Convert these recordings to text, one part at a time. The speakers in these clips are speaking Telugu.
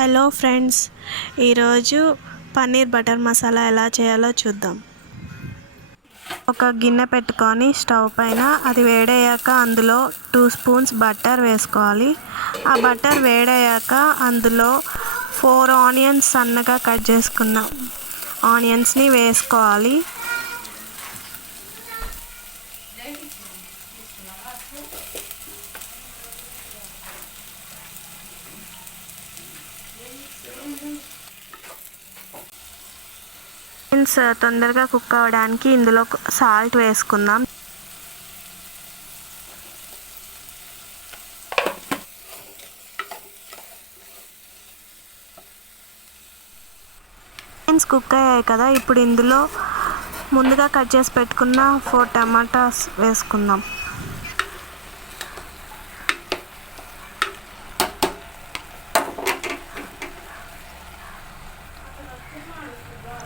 హలో ఫ్రెండ్స్, ఈరోజు పన్నీర్ బటర్ మసాలా ఎలా చేయాలో చూద్దాం. ఒక గిన్నె పెట్టుకొని స్టవ్ పైన అది వేడయ్యాక అందులో 2 స్పూన్స్ బటర్ వేసుకోవాలి. ఆ బటర్ వేడయ్యాక అందులో 4 ఆనియన్స్ సన్నగా కట్ చేసుకున్న ఆనియన్స్ని వేసుకోవాలి. తొందరగా కుక్ అవ్వడానికి ఇందులో సాల్ట్ వేసుకుందాం. కుక్ అయ్యాయి కదా, ఇప్పుడు ఇందులో ముందుగా కట్ చేసి పెట్టుకున్న 4 టమాటాస్ వేసుకుందాం.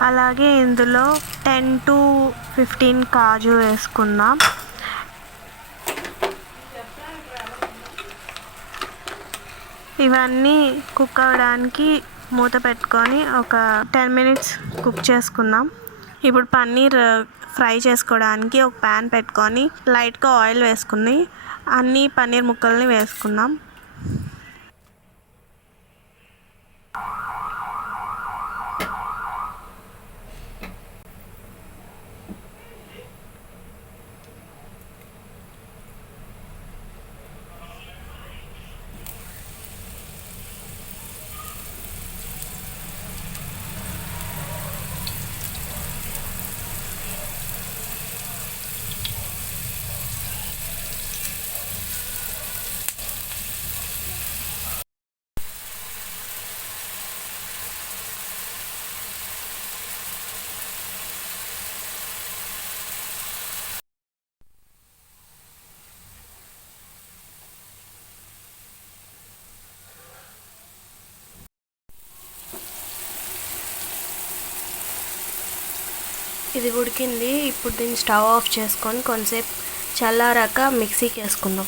అలాగే ఇందులో 10 to 15 కాజు వేసుకుందాం. ఇవన్నీ కుక్ అవ్వడానికి మూత పెట్టుకొని ఒక 10 minutes కుక్ చేసుకుందాం. ఇప్పుడు పన్నీర్ ఫ్రై చేసుకోవడానికి ఒక ప్యాన్ పెట్టుకొని లైట్గా ఆయిల్ వేసుకుని అన్ని పన్నీర్ ముక్కల్ని వేసుకుందాం. ఇది ఉడికింది. ఇప్పుడు దీన్ని స్టవ్ ఆఫ్ చేసుకొని కొంచెంసేపు చల్లారాక మిక్సీకి వేసుకుందాం.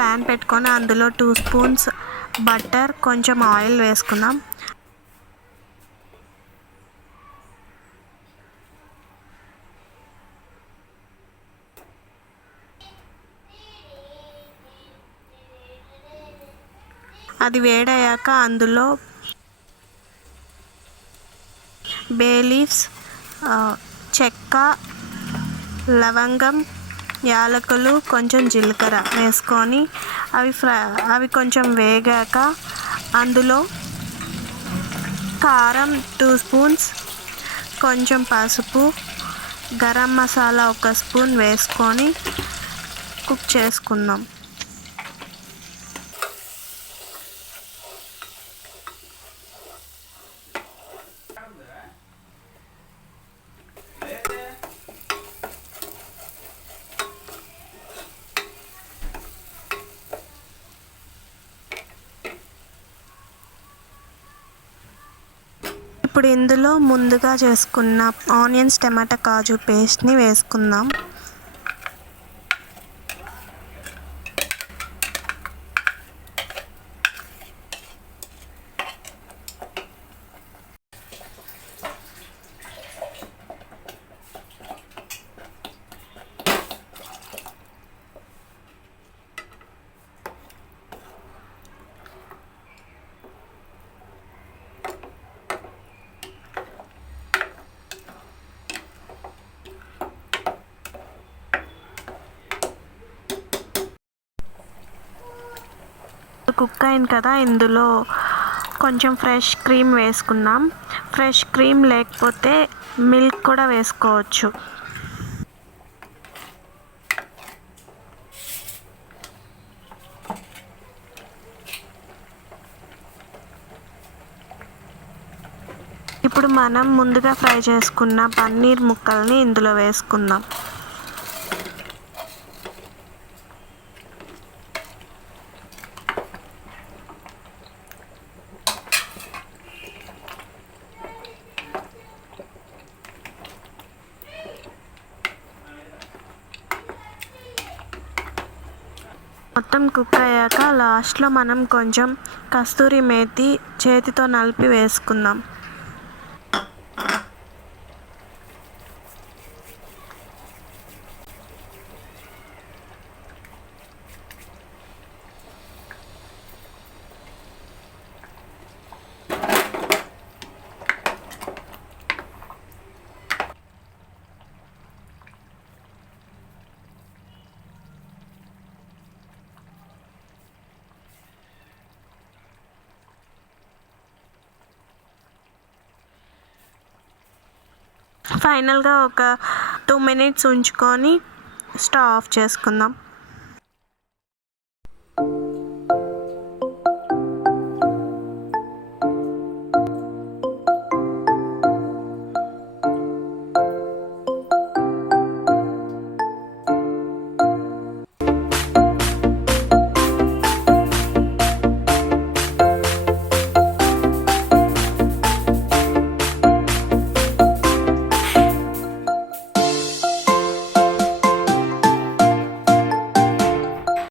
ప్యాన్ పెట్టుకొని అందులో 2 స్పూన్స్ బటర్, కొంచెం ఆయిల్ వేసుకుందాం. అది వేడయ్యాక అందులో బే లీవ్స్, చెక్క, లవంగం, యాలకులు, కొంచెం జీలకర్ర వేసుకొని అవి కొంచెం వేగాక అందులో కారం 2 స్పూన్స్, కొంచెం పసుపు, గరం మసాలా 1 స్పూన్ వేసుకొని కుక్ చేసుకుందాం. ఇప్పుడు ఇందులో ముందుగా చేసుకున్న ఆనియన్స్, టమాటా, కాజు పేస్ట్ని వేసుకుందాం. కుక్ అయింది కదా, ఇందులో కొంచెం ఫ్రెష్ క్రీమ్ వేసుకుందాం. ఫ్రెష్ క్రీమ్ లేకపోతే మిల్క్ కూడా వేసుకోవచ్చు. ఇప్పుడు మనం ముందుగా ఫ్రై చేసుకున్న పన్నీర్ ముక్కల్ని ఇందులో వేసుకుందాం. మొత్తం కుక్ అయ్యాక లాస్ట్లో మనం కొంచెం కస్తూరి మేతి చేతితో నలిపి వేసుకుందాం. ఫైనల్గా ఒక 2 minutes ఉంచుకొని స్టవ్ ఆఫ్ చేసుకుందాం.